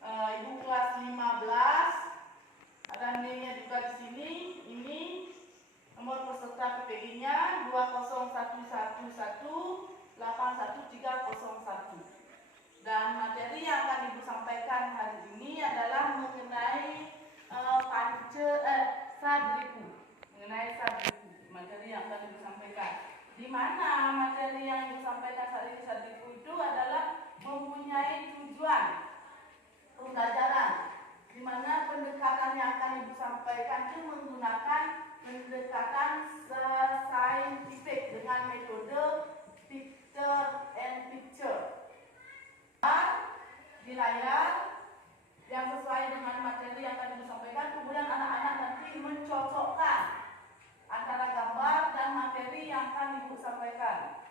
Ibu kelas 15. Ada NIM-nya juga di sini. Ini nomor peserta PPI-nya 20111811301. Dan materi yang akan Ibu sampaikan hari ini adalah mengenai sadriku. Mengenai sadriku, materi yang akan Ibu sampaikan. Di mana materi yang Ibu sampaikan saat ini sadriku itu adalah mempunyai tujuan pembelajaran, di mana pendekatan yang akan Ibu sampaikan itu menggunakan pendekatan saintifik dengan metode picture and picture. Di layar yang sesuai dengan materi yang akan Ibu sampaikan, kemudian anak-anak nanti mencocokkan antara gambar dan materi yang akan Ibu sampaikan.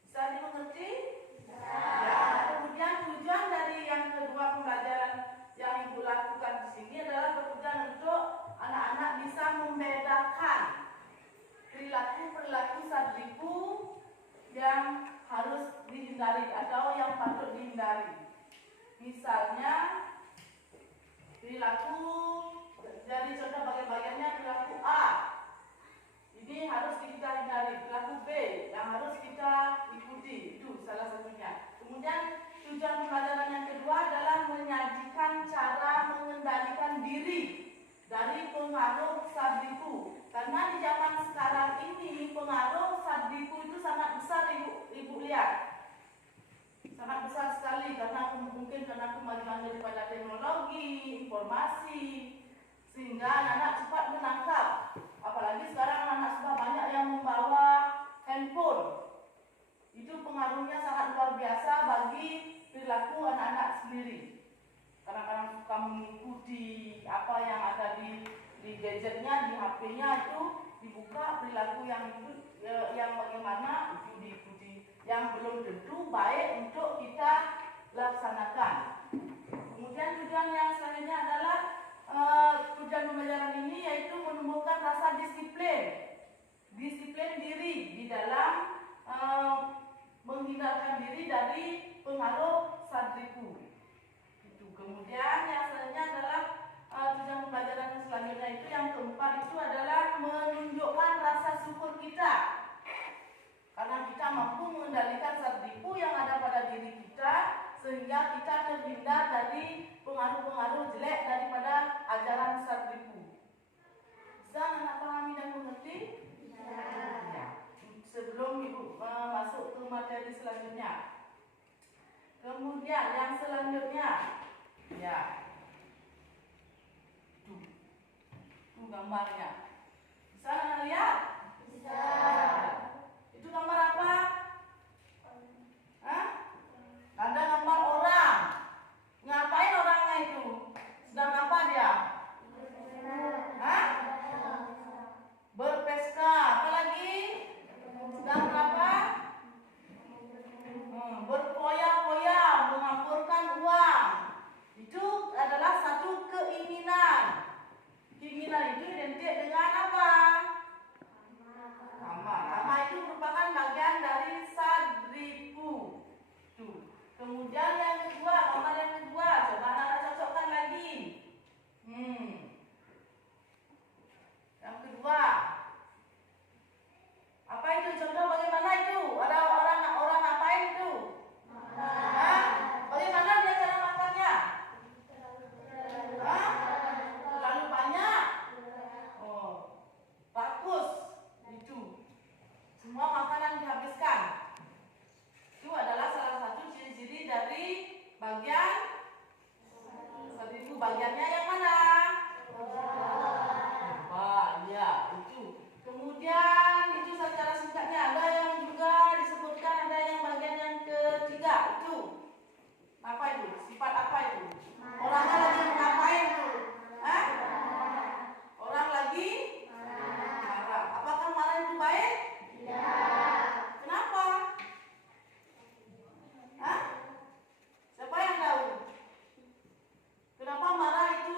Bisa dimengerti? Ya. Kemudian tujuan dari yang kedua pembelajaran yang Ibu lakukan di sini adalah bertujuan untuk anak-anak bisa membedakan perilaku sadriku yang harus dihindari atau yang patut dihindari. Misalnya perilaku, dari contoh bagian-bagiannya, perilaku A ini harus kita hindari, perilaku B yang harus kita ikuti, itu salah satunya. Kemudian tujuan pembelajaran yang kedua adalah menyajikan cara mengendalikan diri dari pengaruh sadriku. Karena di zaman sekarang ini pengaruh sadriku itu sangat besar, Ibu lihat. Sangat besar sekali karena mungkin karena kemajuan daripada teknologi, informasi, sehingga anak-anak cepat menangkap. Apalagi sekarang anak-anak sudah banyak yang membawa handphone. Itu pengaruhnya sangat luar biasa bagi perilaku anak-anak sendiri. Kadang-kadang suka mengikuti apa yang ada di gadgetnya, di HP-nya, itu dibuka perilaku yang bagaimana itu diikuti, yang belum tentu baik untuk kita laksanakan. Kemudian tujuan yang selanjutnya adalah tujuan pembelajaran ini yaitu menumbuhkan rasa disiplin diri di dalam menghindarkan diri dari pengaruh sadriku. Itu. Kemudian yang selanjutnya adalah tujuan pembelajaran selanjutnya itu yang keempat itu adalah menunjukkan rasa syukur kita karena kita mampu mengendalikan sadriku yang ada pada diri kita, sehingga kita terhindar dari pengaruh-pengaruh jelek daripada ajaran sadriku. Bisa anak pahami dan mengerti? Ya. Sebelum Ibu masuk ke materi selanjutnya. Kemudian yang selanjutnya, ya, itu gambarnya. Bisa anak lihat? Bisa. Itu gambar apa? Hah? Ada gambar orang. Ngapain orangnya itu? Sedang apa dia? Hah? Berpesta. Apa lagi? Sedang apa? Berfoya-foya, mengampurkan uang. Itu adalah satu keinginan. Keinginan itu identik dengan apa? Kama itu merupakan bagian dari sadriku. Tuh. Kemudian yang kedua, gambar yang kedua, coba anak cocokkan lagi. Yang kedua, apa itu? Contoh bagaimana itu? Ada orang ngapain itu? Hah? Bagaimana dia cara makannya? Hah? Terlalu banyak? Oh, bagus. Itu. Semua makanan dihabiskan. Itu adalah salah satu ciri-ciri dari bagian sadriku. Bagiannya yang mana? Ya, itu. Kemudian itu secara singkatnya ada yang juga disebutkan, ada yang bagian yang ketiga itu. Apa itu? Sifat apa itu? Orangnya lagi ngapain itu? Hah? Orang lagi marah. Apakah marah itu baik? Tidak. Kenapa? Hah? Siapa yang tahu? Kenapa marah itu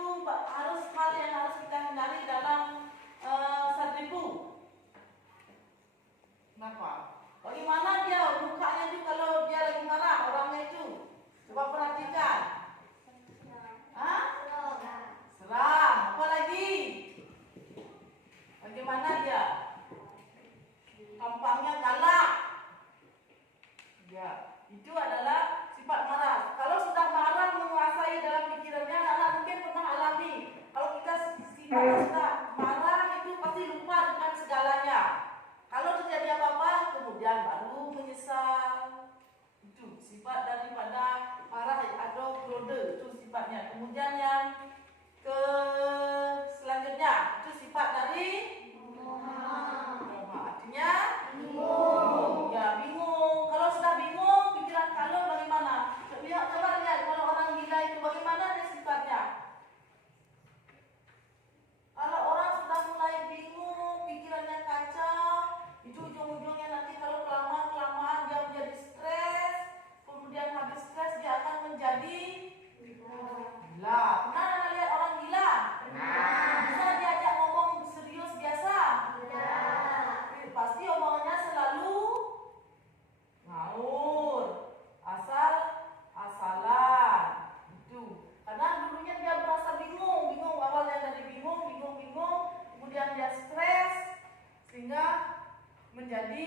menjadi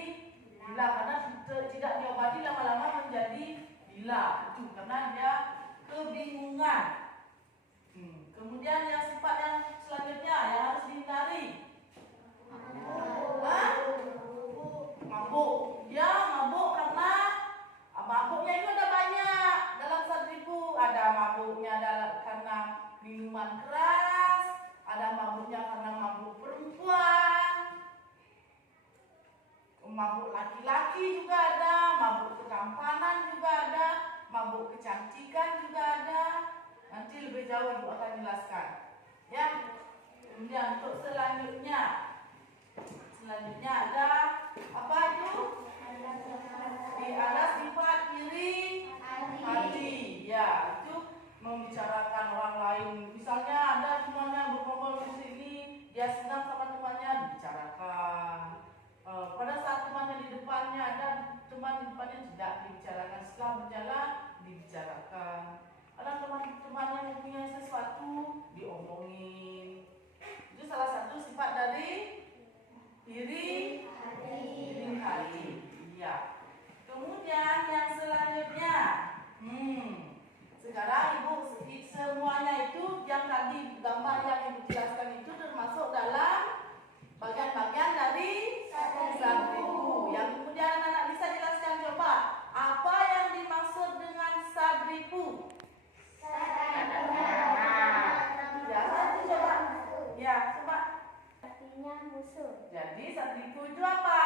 gila, karena tidak diobati lama-lama menjadi gila. Itu karena dia kebingungan. Kemudian yang sifat yang selanjutnya yang harus dihindari. Mabuk. Dia mabuk karena mabuknya itu ada banyak dalam 1.000. Ada mabuknya karena minuman keras, ada mabuknya karena mabuk perempuan, mabuk laki-laki juga ada, mabuk ketampanan juga ada, mabuk kecantikan juga ada. Nanti lebih jauh Ibu akan jelaskan. Ya. Kemudian untuk selanjutnya ada apa itu? Ada sifat iri hati. Ya, itu membicarakan orang lain. Misalnya ada temannya berkumpul di sini, dia senang sama temannya, dibicarakan. Pada saat temannya di depannya, ada teman di depannya tidak dibicarakan. Setelah berjalan, dibicarakan. Ada teman-teman yang mempunyai sesuatu, diomongin. Itu salah satu sifat dari iri hati. Iya. Kemudian yang selanjutnya, sekarang Ibu semuanya itu yang tadi gambar yang Ibu jelaskan itu termasuk dalam bagian-bagian dari 1.000. Yang kemudian anak-anak bisa jelaskan coba apa yang dimaksud dengan 1.000? Ya, satu coba. Ya, coba. Artinya musuh. Jadi 1.000 itu apa?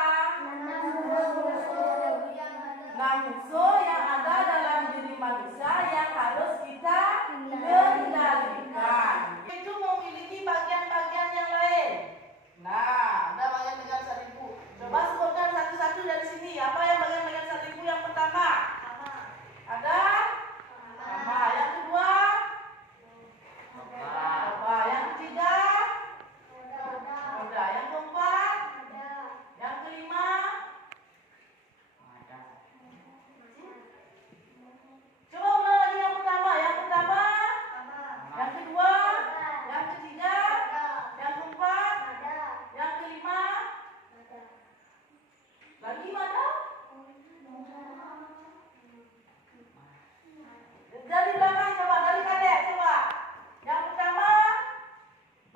Nah, musuh yang ada dalam diri manusia yang harus kita kendalikan. Itu memiliki bagian-bagian yang lain. Nah, ada bagian-bagian 1.000. Coba sebutkan satu-satu dari sini. Apa yang bagian-bagian 1.000 yang pertama? Ada? Sama. Yang kedua? Apa? Yang ketiga? Roda. Yang keempat? Yang kelima? Coba ulang lagi yang pertama. Yang pertama? Yang kedua? Yang ketiga? Yang keempat? Yang kelima? Lagi mana? Dari belakang coba, dari kadek coba. Yang pertama,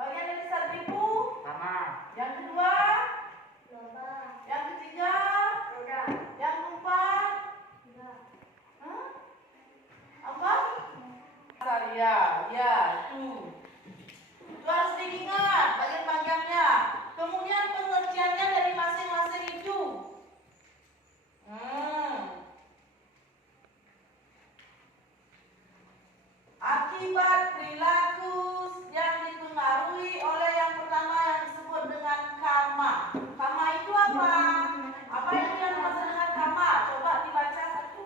bagian dari 1.000. Yang kedua, yang ketiga, yang keempat, apa? Ya, itu harus diingat bagian-bagiannya. Kemudian pengertiannya dari masing-masing itu. Akibat perilaku yang dipengaruhi oleh yang pertama yang disebut dengan karma. Karma itu apa? Apa itu yang dimaksud dengan karma? Coba dibaca satu.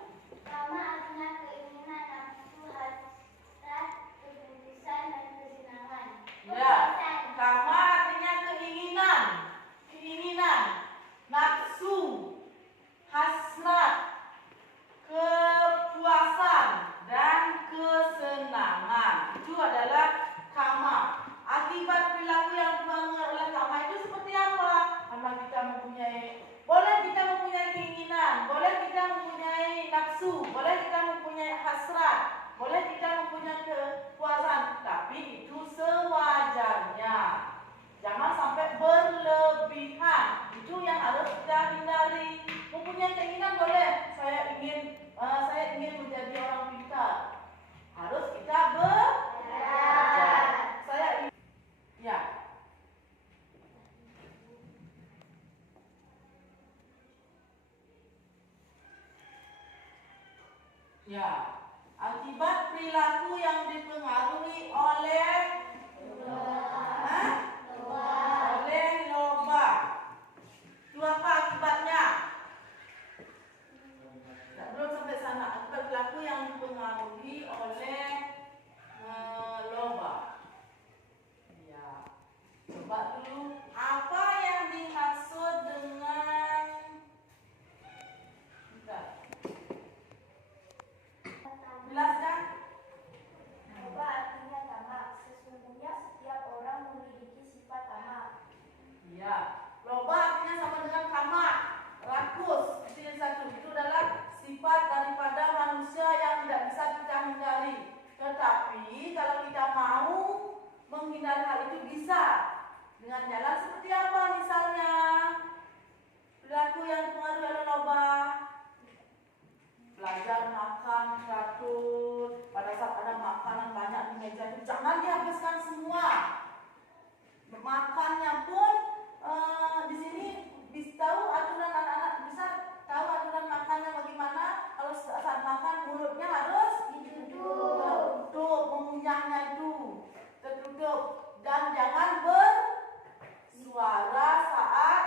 Karma artinya keinginan, nafsu, hasrat, keputusan, dan kesenangan. Ya, karma artinya keinginan, nafsu, hasrat, kepuasan, dan kesenangan. Itu adalah karma. Akibat perilaku yang dipengaruhi oleh karma itu seperti apa? Karena kita boleh kita mempunyai keinginan, boleh kita mempunyai nafsu, boleh kita mempunyai hasrat, boleh kita mempunyai kepuasan, tapi itu sewajarnya. Jangan sampai berlebihan. Itu yang harus kita hindari. Mempunyai keinginan boleh. Saya ingin menjadi orang pintar. Harus kita belajar. Ya. Akibat perilaku yang dipengaruhi oleh loba. Itu apa akibatnya? Belum sampai sana. Akibat perilaku yang dipengaruhi oleh loba. Ya. Coba dulu apa yang dimaksud dengan jelaskan. Loba artinya tamak. menghindari hal itu bisa dengan jalan seperti apa? Misalnya perilaku yang dipengaruhi oleh loba, belajar makan teratur. Pada saat ada makanan banyak di meja itu jangan dihabiskan semua. Makannya pun di sini bisa tahu aturan, anak-anak bisa tahu aturan makannya bagaimana. Kalau saat makan mulutnya harus tertutup, mengunyahnya itu tertutup, dan jangan bersuara saat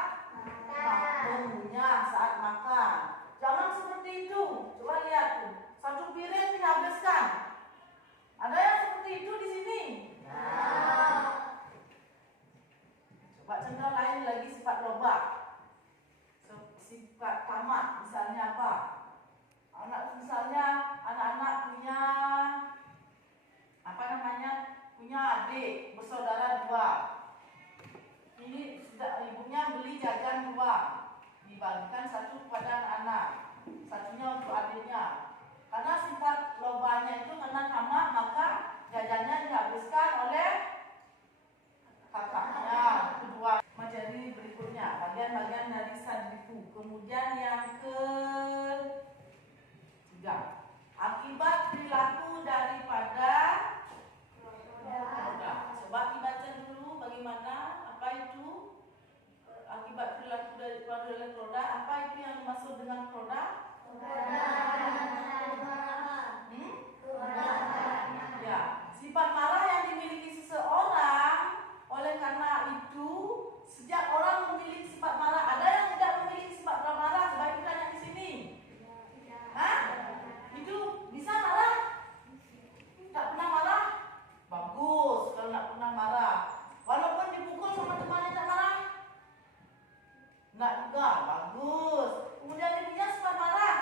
mengunyah saat makan. Jangan seperti itu. Coba lihat tuh, satu piring dihabiskan. Ada yang seperti itu di sini? Coba contoh lain lagi sifat loba. Sifat tamak misalnya apa? Misalnya anak-anak punya punya adik bersaudara 2. Ini sudah ibunya beli jajan 2, dibagikan 1 kepada anak-anak, satunya untuk adiknya. Karena sifat lobanya itu karena tamak, maka jajannya dihabiskan oleh kakaknya. Kedua, materi berikutnya bagian-bagian dari sadriku. Kemudian yang ketiga, akibat perilaku daripada roda. Coba dibaca dulu bagaimana, apa itu akibat perilaku daripada roda. Apa itu yang dimaksud dengan roda? Ya, sifat marah yang dimiliki seseorang. Oleh karena itu, setiap orang memiliki sifat marah. Ada yang tidak memiliki sifat marah? Coba kita tanya di sini. Hah? Itu bisa marah? Tak pernah marah? Bagus kalau tak pernah marah. Walaupun dipukul sama temannya tak marah? Enggak juga, bagus. Kemudian dia punya sifat marah?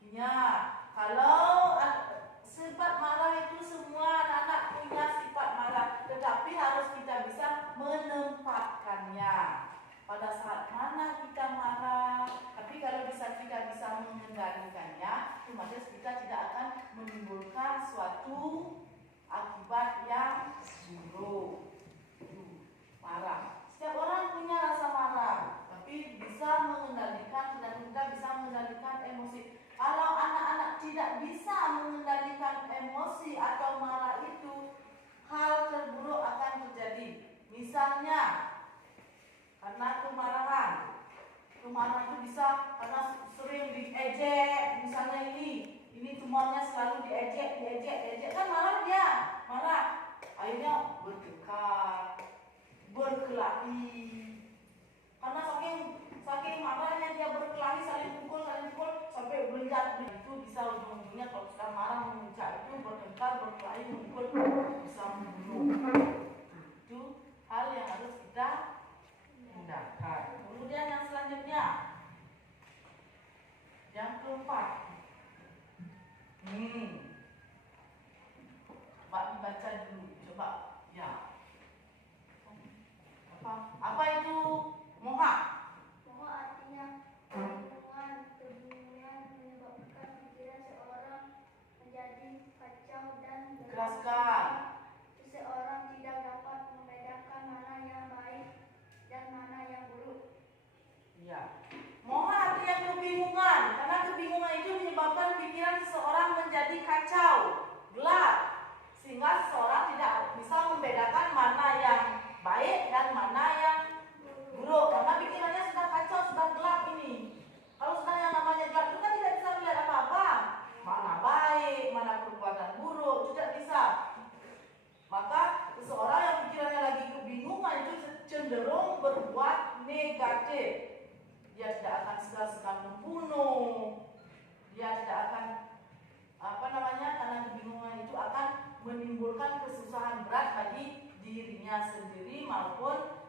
Punya. Kalau sifat marah itu semua anak-anak punya sifat marah, tetapi harus kita bisa menempatkannya. Pada saat mana kita marah, tapi kalau kita bisa mengendalikannya, otomatis kita tidak akan menimbulkan suatu akibat yang buruk. Marah. Setiap orang punya rasa marah, tapi bisa mengendalikan dan kita bisa mengendalikan emosi. Kalau anak-anak tidak bisa mengendalikan emosi atau marah itu, hal terburuk akan terjadi. Misalnya, karena kemarahan itu bisa karena sering diejek. Misalnya ini temannya selalu diejek, kan marah dia, marah. Akhirnya bertengkar, berkelahi. Karena saking marahnya dia berkelahi, saling pukul sampai belenjak. Itu bisa ujung-ujungnya kalau sudah marah memuncak itu bertengkar, berkelahi, memukul, bisa membunuh. Itu hal yang harus kita hindarkan. Kemudian yang selanjutnya, yang keempat, coba dibaca dulu, coba ya. Apa itu moha? Moha artinya kebingungan menyebabkan pikiran seorang menjadi kacau dan Jelaskan. Seseorang tidak dapat membedakan mana yang baik dan mana yang buruk. Ya. Moha artinya kebingungan, karena kebingungan itu menyebabkan pikiran seseorang menjadi kacau, gelap, sehingga seseorang tidak bisa membedakan mana yang baik dan mana yang buruk, karena pikirannya sudah kacau, sudah gelap ini. Kalau sudah yang namanya gelap itu kan tidak bisa melihat apa-apa, mana baik, mana perbuatan buruk, tidak bisa. Maka seseorang yang pikirannya lagi kebingungan itu cenderung berbuat negatif. Dia tidak akan segan-segan membunuh. Dia tidak akan karena kebingungan itu akan menimbulkan kesusahan berat bagi dirinya sendiri maupun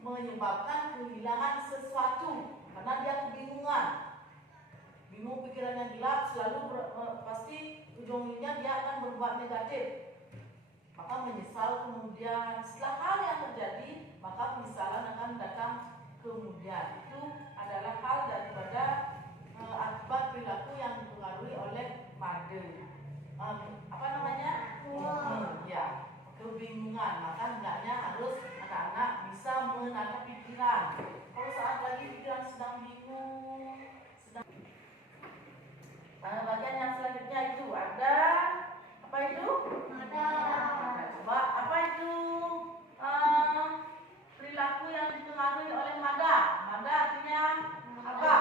menyebabkan kehilangan sesuatu karena dia kebingungan. Bingung, pikirannya gelap, selalu pasti ujungnya dia akan berbuat negatif. Maka menyesal kemudian. Setelah hal yang terjadi, maka penyesalan akan datang kemudian. Itu adalah hal daripada akibat perilaku yang dipengaruhi oleh made. Ya, kebingungan. bimbingan. Maka hendaknya harus anak-anak bisa menata pikiran. Kalau saat lagi pikiran sedang bingung, bagian yang selanjutnya itu ada apa itu? Ada. Coba apa itu? Perilaku yang dipengaruhi oleh mada. Mada artinya apa?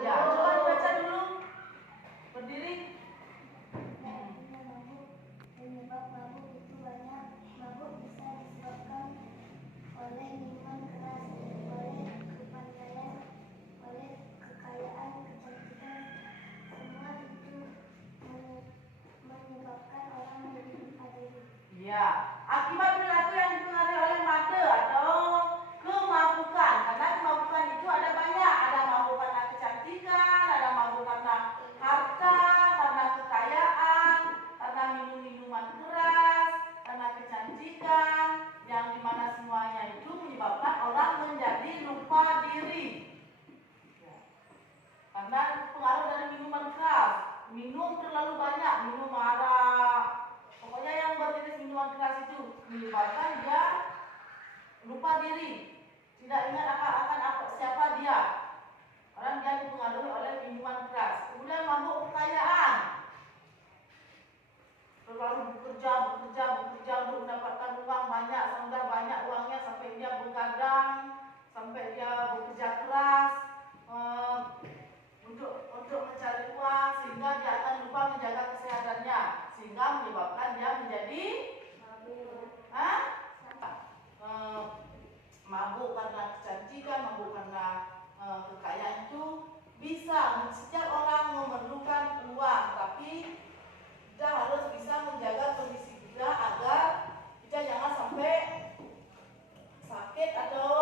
Ya, coba dibaca dulu. Berdiri. Penyebab mabuk itu banyak. Mabuk bisa disebabkan oleh minuman keras, oleh kepandaian, oleh kekayaan, kecantikan. Semua itu menyebabkan orang menjadi lupa diri. Ya, akibat perilaku yang dipengaruhi oleh mada atau kemabukan. Karena kemabukan itu ada banyak. Ada mabuk karena kecantikan, ada mabuk karena harta, karena kekayaan, karena minum-minuman keras, karena kecantikan, yang dimana semuanya itu menyebabkan orang menjadi lupa diri. Ya. Karena pengaruh dari minuman keras, minum terlalu banyak, minum arak, pokoknya yang berjenis minuman keras itu menyebabkan dia lupa diri, tidak ingat akan siapa dia. Orang dia dipengaruhi oleh minuman keras. Kemudian mabuk kekayaan, terlalu bekerja untuk mendapatkan uang banyak, sampai banyak uangnya sampai dia begadang, sampai dia bekerja keras untuk mencari uang, sehingga dia akan lupa menjaga kesehatannya, sehingga menyebabkan dia menjadi mabuk karena kecantikan, mabuk karena kekayaan. Itu bisa, setiap orang memerlukan uang, tapi kita harus bisa menjaga kondisi kita agar kita jangan sampai sakit atau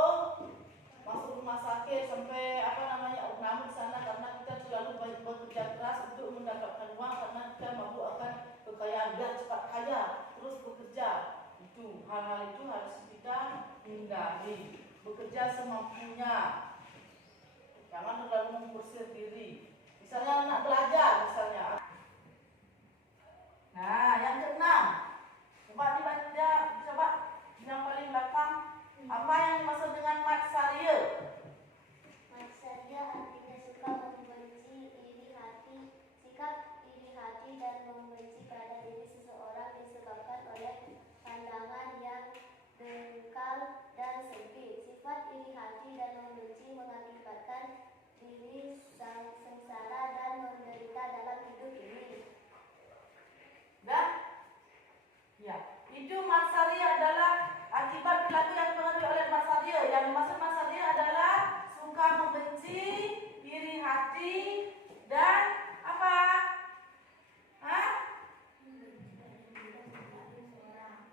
masuk rumah sakit sampai opname di sana karena kita terlalu bekerja keras untuk mendapatkan uang, karena kita mabuk akan kekayaan, biar cepat kaya terus bekerja. Itu hal-hal itu harus kita hindari. Bekerja semampunya, jangan terlalu memforsir diri. Misalnya anak belajar misalnya. Nah, yang keenam, coba dibaca, coba yang paling belakang, apa yang dimaksud dengan matsarya? Matsarya artinya suka membenci, iri hati. Sikap iri hati dan membenci pada diri seseorang disebabkan oleh pandangan yang dangkal dan sempit. Sifat iri hati dan membenci mengakibatkan diri sengsara dan menderita dalam hidup ini. Dan ya, itu matsarya adalah akibat perilaku yang dipengaruhi oleh matsarya. Yang dimaksud matsarya adalah suka membenci, iri hati, dan apa?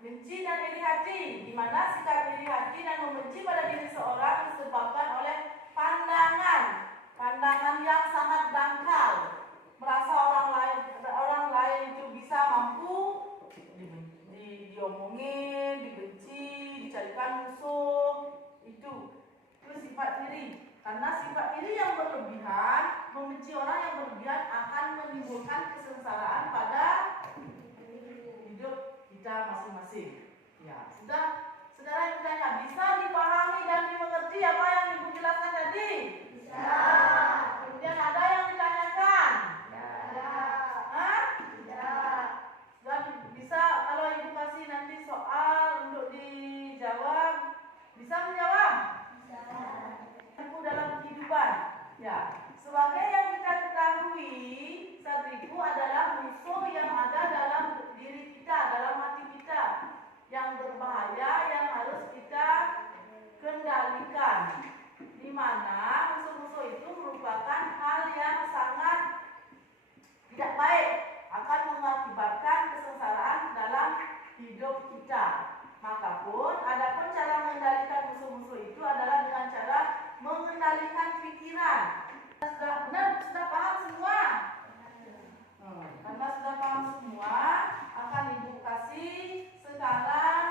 Benci dan iri hati. Di mana sikap iri hati dan membenci pada diri seorang disebabkan oleh pandangan yang sangat dangkal. Merasa orang lain itu bisa mampu diomongin, dibenci, dicarikan musuh. Itu sifat iri. Karena sifat iri yang berlebihan, membenci orang yang berlebihan akan menimbulkan kesengsaraan pada hidup kita masing-masing. Ya, sudah. Saudara yang bertanya, bisa dipahami dan dimengerti apa yang Ibu jelaskan tadi? Bisa. Kemudian ada yang ditanyakan? Sudah bisa. Kalau Ibu kasih nanti soal untuk dijawab, bisa menjawab? Bisa. Dalam kehidupan. Ya, sebagai yang kita ketahui, sertiku adalah musuh yang ada dalam diri kita, dalam hati kita, yang berbahaya, yang harus kita kendalikan. Di mana musuh-musuh itu merupakan hal yang sangat tidak baik, akan mengakibatkan kesengsaraan dalam hidup kita. Makapun, adapun cara mengendalikan musuh-musuh itu adalah dengan cara mengendalikan pikiran. Sudah benar, sudah paham semua? Karena sudah paham semua, akan Ibu kasih sekarang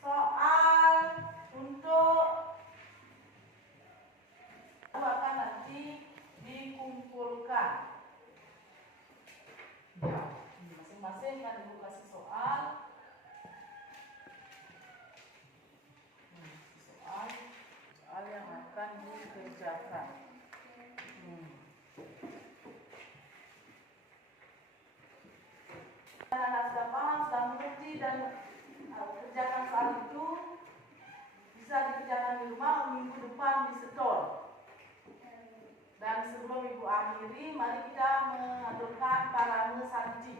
soal untuk akan nanti dikumpulkan. Ya, masing-masing kan Ibu kasih soal. ikuti dan kerjakan soal itu. Bisa dikerjakan di rumah, minggu depan disetor. Dan sebelum Ibu akhiri, mari kita mengaturkan para mesanji.